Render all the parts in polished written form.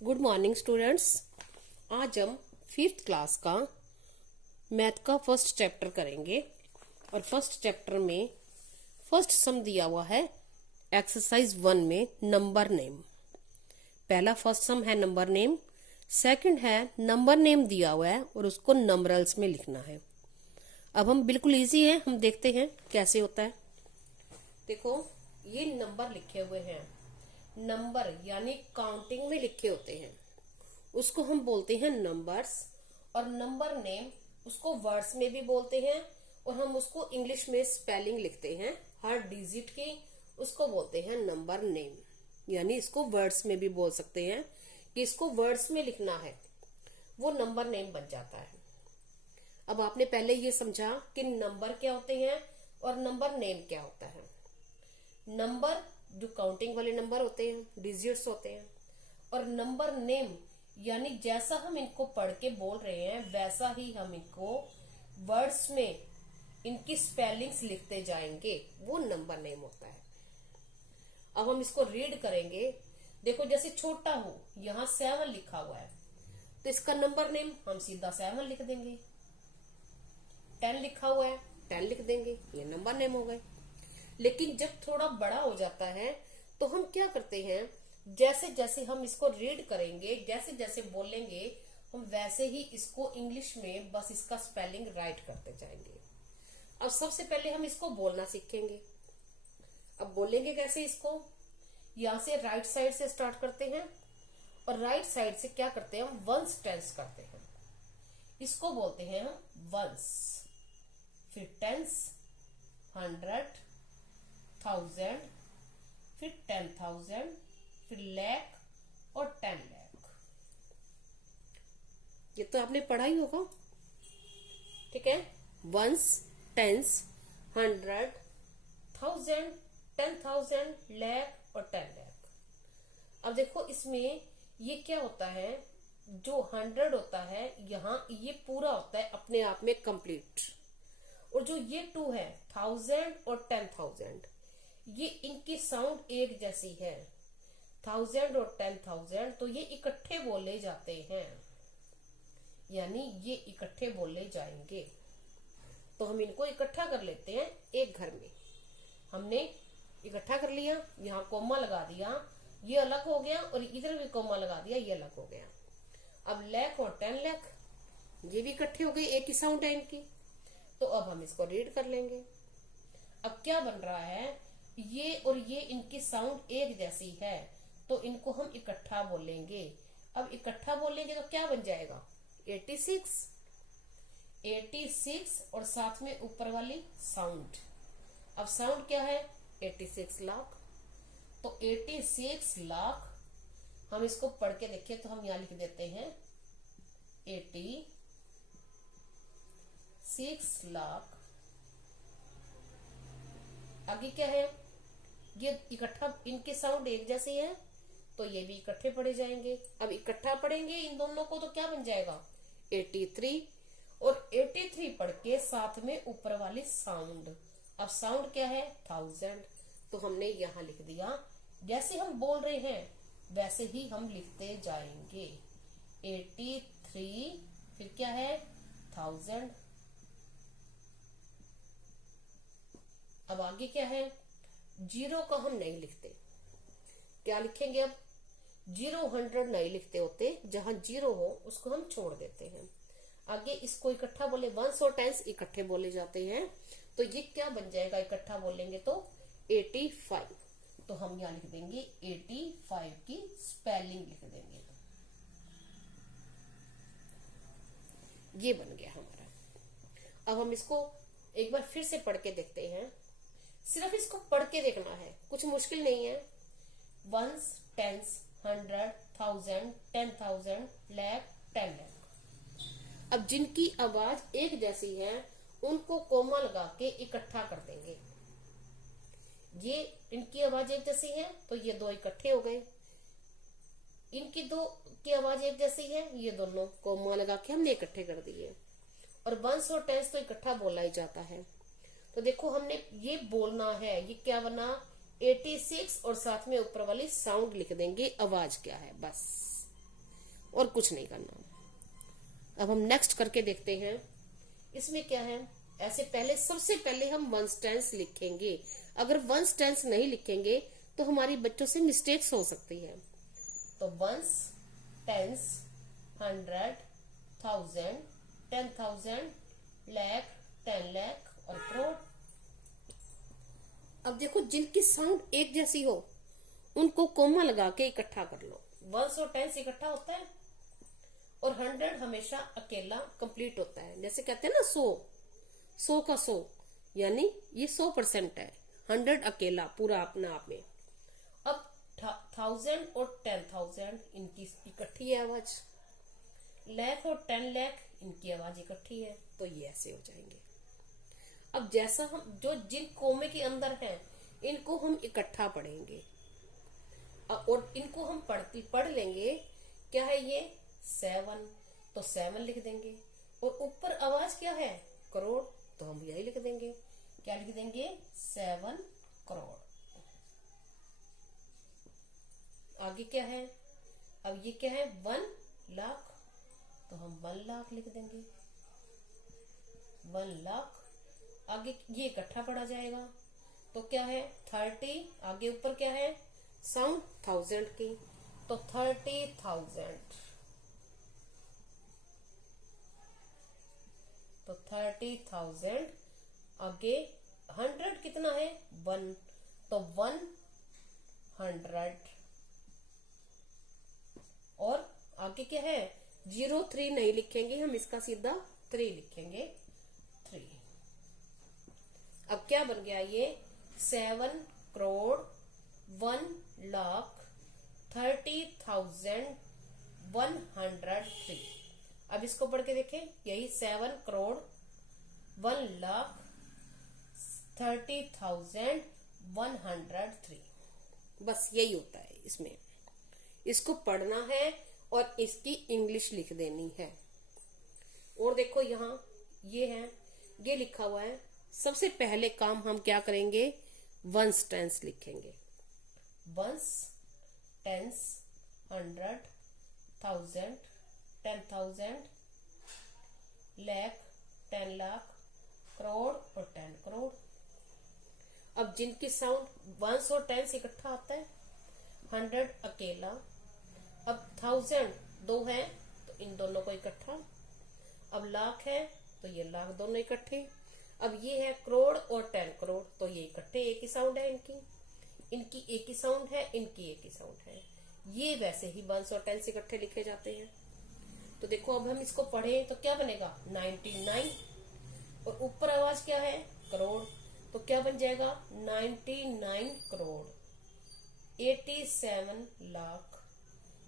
Good morning students. आज हम fifth class का मैथ का फर्स्ट चैप्टर करेंगे और फर्स्ट चैप्टर में फर्स्ट सम दिया हुआ है एक्सरसाइज 1 में नंबर नेम। पहला फर्स्ट सम है नंबर नेम, सेकंड है नंबर नेम दिया हुआ है और उसको नंबरल्स में लिखना है। अब हम बिल्कुल इजी है, हम देखते हैं कैसे होता है। देखो ये नंबर लिखे हुए हैं, नंबर यानी काउंटिंग में लिखे होते हैं, उसको हम बोलते हैं नंबर्स। और नंबर नेम उसको वर्ड्स में भी बोलते हैं और हम उसको इंग्लिश में स्पेलिंग लिखते हैं हर डिजिट की, उसको बोलते हैं नंबर नेम। यानी इसको वर्ड्स में भी बोल सकते हैं कि इसको वर्ड्स में लिखना है, वो नंबर नेम बन जाता है। अब आपने पहले ये समझा कि नंबर क्या होते हैं और नंबर नेम क्या होता है। नंबर जो काउंटिंग वाले नंबर होते हैं, डिजिट्स होते हैं, और नंबर नेम यानी जैसा हम इनको पढ़ के बोल रहे हैं वैसा ही हम इनको वर्ड्स में इनकी स्पेलिंग्स लिखते जाएंगे, वो नंबर नेम होता है। अब हम इसको रीड करेंगे। देखो जैसे छोटा हो, यहाँ 7 लिखा हुआ है तो इसका नंबर नेम हम सीधा 7 लिख देंगे। 10 लिखा हुआ है 10 लिख देंगे, ये नंबर नेम हो गए। लेकिन जब थोड़ा बड़ा हो जाता है तो हम क्या करते हैं, जैसे जैसे हम इसको रीड करेंगे, जैसे जैसे बोलेंगे, हम वैसे ही इसको इंग्लिश में बस इसका स्पेलिंग राइट करते जाएंगे। अब सबसे पहले हम इसको बोलना सीखेंगे। अब बोलेंगे कैसे इसको, यहां से राइट साइड से स्टार्ट करते हैं और राइट साइड से क्या करते हैं, हम वंस टेंस करते हैं। इसको बोलते हैं हम वंस, फिर टेंस, 100, 1000, फिर 10,000, फिर लाख और 10 लाख। ये तो आपने पढ़ा ही होगा, ठीक है। वंस, टेंस, 100, 1000, 10,000, लाख और 10 लाख। अब देखो इसमें ये क्या होता है, जो 100 होता है यहाँ ये पूरा होता है अपने आप में कंप्लीट, और जो ये 2 है 1000 और 10,000, ये इनकी साउंड एक जैसी है। 1000 और 10,000 तो ये इकट्ठे बोले जाते हैं, यानी ये इकट्ठे बोले जाएंगे। तो हम इनको इकट्ठा कर लेते हैं एक घर में। हमने इकट्ठा कर लिया, यहाँ कोमा लगा दिया, ये अलग हो गया, और इधर भी कोमा लगा दिया, ये अलग हो गया। अब लाख और 10 लाख ये भी इकट्ठे हो गए, एक ही साउंड है इनकी। तो अब हम इसको रीड कर लेंगे। अब क्या बन रहा है, ये और ये इनकी साउंड एक जैसी है तो इनको हम इकट्ठा बोलेंगे। अब इकट्ठा बोलेंगे तो क्या बन जाएगा, 86, 86 और साथ में ऊपर वाली साउंड। अब साउंड क्या है, 86 लाख। तो 86 लाख हम इसको पढ़ के देखें तो हम यहां लिख देते हैं 86 लाख। आगे क्या है, ये इकट्ठा, इनके साउंड एक जैसे है तो ये भी इकट्ठे पढ़े जाएंगे। अब इकट्ठा पढ़ेंगे इन दोनों को तो क्या बन जाएगा, 83, और 83 पढ़ के साथ में ऊपर वाली साउंड। अब साउंड क्या है, 1000, तो हमने यहां लिख दिया। जैसे हम बोल रहे हैं वैसे ही हम लिखते जाएंगे, 83, फिर क्या है, 1000। अब आगे क्या है, 0 का हम नहीं लिखते, क्या लिखेंगे, अब 0 100 नहीं लिखते होते, जहां 0 हो उसको हम छोड़ देते हैं। आगे इसको इकट्ठा बोले, वंस और टेंस इकट्ठे बोले जाते हैं, तो ये क्या बन जाएगा, इकट्ठा बोलेंगे तो 85। तो हम यहां लिख देंगे 85 की स्पेलिंग लिख देंगे, ये बन गया हमारा। अब हम इसको एक बार फिर से पढ़ के देखते हैं। सिर्फ इसको पढ़ के देखना है, कुछ मुश्किल नहीं है। Once, tens, 100, 1000, 10,000, lakh, 10 lakh. अब जिनकी आवाज एक जैसी है उनको कोमा लगा के इकट्ठा कर देंगे। ये इनकी आवाज एक जैसी है तो ये दो इकट्ठे हो गए, इनकी दो की आवाज एक जैसी है, ये दोनों कोमा लगा के हमने इकट्ठे कर दिए। और वंस और टेंस तो इकट्ठा बोला ही जाता है। तो देखो हमने ये बोलना है, ये क्या बना, 86 और साथ में ऊपर वाली साउंड लिख देंगे, आवाज क्या है, बस और कुछ नहीं करना। अब हम नेक्स्ट करके देखते हैं इसमें क्या है। ऐसे पहले सबसे पहले हम वंस टेंस लिखेंगे। अगर वंस टेंस नहीं लिखेंगे तो हमारी बच्चों से मिस्टेक्स हो सकती है। तो वंस टेंस 100, 1000, 10,000, लाख, 10 लाख और करोड़। अब देखो जिनकी साउंड एक जैसी हो उनको कोमा लगा के इकट्ठा कर लो। वंस और टेंस इकट्ठा होता है और 100 हमेशा अकेला कंप्लीट होता है। जैसे कहते हैं ना 100 का 100, यानी ये 100% है। 100 अकेला पूरा अपने आप में। अब 1000 और 10,000 इनकी इकट्ठी है आवाज। लाख और 10 लाख इनकी आवाज इकट्ठी है। तो ये ऐसे हो जाएंगे। अब जैसा हम जो जिन कोमे के अंदर हैं इनको हम इकट्ठा पढ़ेंगे और इनको हम पढ़ लेंगे। क्या है ये 7, तो 7 लिख देंगे। और ऊपर आवाज क्या है करोड़, तो हम यही लिख देंगे। क्या लिख देंगे 7 करोड़। आगे क्या है, अब ये क्या है 1 लाख, तो हम 1 लाख लिख देंगे 1 लाख। आगे ये इकट्ठा पढ़ा जाएगा तो क्या है 30। आगे ऊपर क्या है साउंड 1000 की, तो 30,000, तो 30,000। आगे 100 कितना है 1, तो 100। और आगे क्या है 03 नहीं लिखेंगे हम, इसका सीधा 3 लिखेंगे 3। अब क्या बन गया ये 7 करोड़ 1 लाख 30,103। अब इसको पढ़ के देखें, यही 7 करोड़ 1 लाख 30,103। बस यही होता है इसमें। इसको पढ़ना है और इसकी इंग्लिश लिख देनी है। और देखो यहाँ ये है, ये लिखा हुआ है। सबसे पहले काम हम क्या करेंगे वंस टेंस लिखेंगे। वंस टेंस 100, 1000, 10,000, लाख, 10 लाख, करोड़ और 10 करोड़। अब जिनकी साउंड वंस और टेंस इकट्ठा आता है, 100 अकेला। अब 1000 दो है तो इन दोनों को इकट्ठा। अब लाख है तो ये लाख दोनों इकट्ठे। अब ये है करोड़ और 10 करोड़, तो ये इकट्ठे एक ही साउंड है इनकी एक ही साउंड है, इनकी एक ही साउंड है। ये वैसे ही वंस और टेंस इकट्ठे लिखे जाते हैं। तो देखो अब हम इसको पढ़े तो क्या बनेगा 99। और ऊपर आवाज क्या है करोड़, तो क्या बन जाएगा 99 करोड़ 87 लाख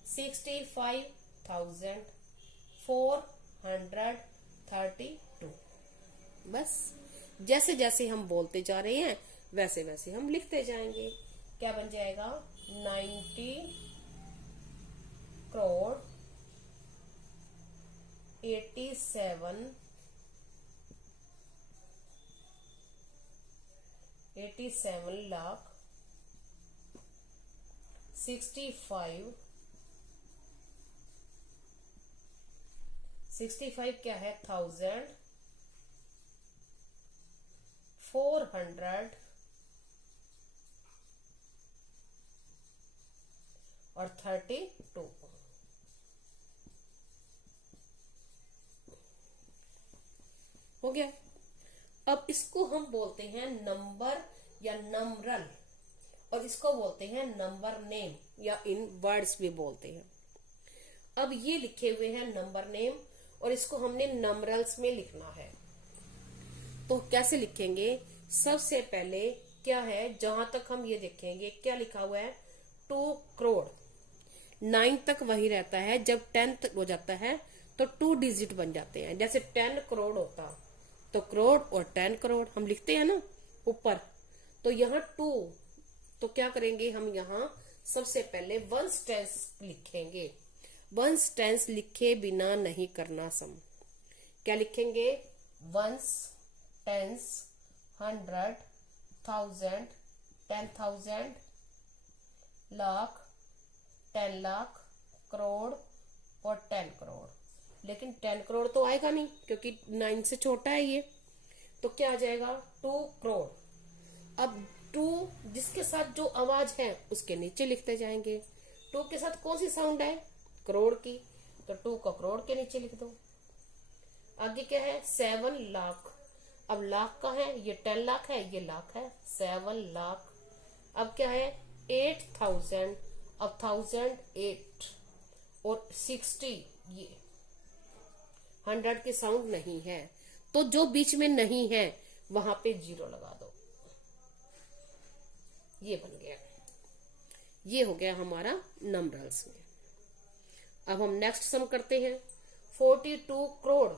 65,432। बस जैसे जैसे हम बोलते जा रहे हैं वैसे वैसे हम लिखते जाएंगे। क्या बन जाएगा 90 करोड़ 87 लाख 65 क्या है 1,400 और 32। हो गया। अब इसको हम बोलते हैं नंबर या नंबरल, और इसको बोलते हैं नंबर नेम या इन वर्ड्स भी बोलते हैं। अब ये लिखे हुए हैं नंबर नेम और इसको हमने नंबरल्स में लिखना है। तो कैसे लिखेंगे, सबसे पहले क्या है जहां तक हम ये देखेंगे क्या लिखा हुआ है 2 करोड़। 9 तक वही रहता है, जब 10 तक हो जाता है तो 2 डिजिट बन जाते हैं। जैसे 10 करोड़ होता तो करोड़ और 10 करोड़ हम लिखते हैं ना ऊपर, तो यहाँ 2, तो क्या करेंगे हम यहाँ सबसे पहले वंस टेंस लिखेंगे। वंस टेंस लिखे बिना नहीं करना सम। क्या लिखेंगे वंस टेंस 100, 1000, 10,000, लाख, 10 लाख, करोड़ और 10 करोड़। लेकिन 10 करोड़ तो आएगा नहीं क्योंकि 9 से छोटा है ये, तो क्या आ जाएगा 2 करोड़। अब 2 जिसके साथ जो आवाज है उसके नीचे लिखते जाएंगे। 2 के साथ कौन सी साउंड है, करोड़ की, तो 2 को करोड़ के नीचे लिख दो। आगे क्या है 7 लाख। अब लाख का है, ये 10 लाख है, ये लाख है, 7 लाख। अब क्या है 8000। अब 1008 और 60, ये 100 की साउंड नहीं है, तो जो बीच में नहीं है वहां पे 0 लगा दो। ये बन गया, ये हो गया हमारा नंबरल्स में। अब हम नेक्स्ट सम करते हैं 42 करोड़।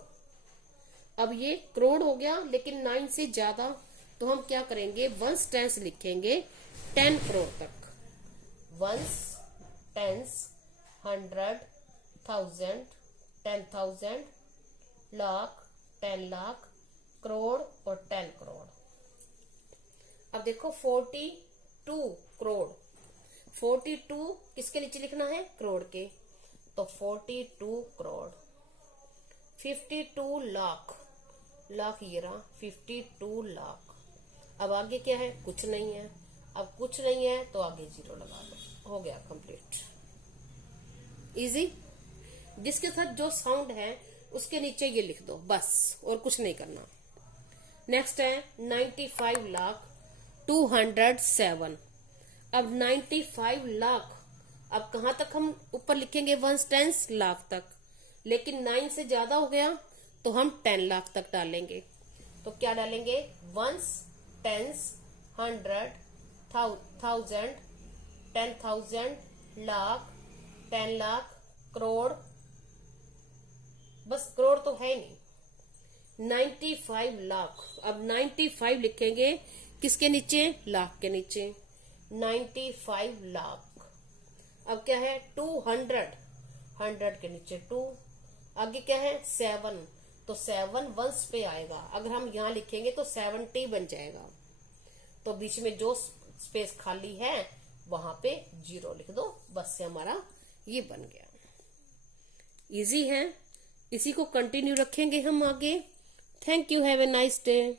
अब ये करोड़ हो गया लेकिन 9 से ज्यादा, तो हम क्या करेंगे वंस टेंस लिखेंगे 10 करोड़ तक। वंस, टेंस, 100, 1000, 10,000, लाख, 10 लाख, करोड़ और 10 करोड़। अब देखो 42 करोड़, 42 किसके नीचे लिखना है, करोड़ के, तो 42 करोड़। 52 लाख, लाख ये रहा 52 लाख। अब आगे क्या है, कुछ नहीं है। अब कुछ नहीं है तो आगे 0 लगा दो, हो गया कंप्लीट। इजी। जिसके साथ जो साउंड है उसके नीचे ये लिख दो बस, और कुछ नहीं करना। नेक्स्ट है 95 लाख 207। अब 95 लाख, अब कहां तक हम ऊपर लिखेंगे वंस टेंस, लाख तक, लेकिन 9 से ज्यादा हो गया तो हम 10 लाख तक डालेंगे। तो क्या डालेंगे वंस, टेंस, 100, 1000, 10,000, लाख, 10 लाख, करोड़, बस करोड़ तो है नहीं, 95 लाख। अब 95 लिखेंगे किसके नीचे, लाख के नीचे, 95 लाख। अब क्या है 200, 100 के नीचे 2। आगे क्या है 7, तो 7 वंस पे आएगा। अगर हम यहां लिखेंगे तो 70 बन जाएगा, तो बीच में जो स्पेस खाली है वहां पे 0 लिख दो, बस से हमारा ये बन गया। इजी है, इसी को कंटिन्यू रखेंगे हम आगे। Thank you, have a nice day.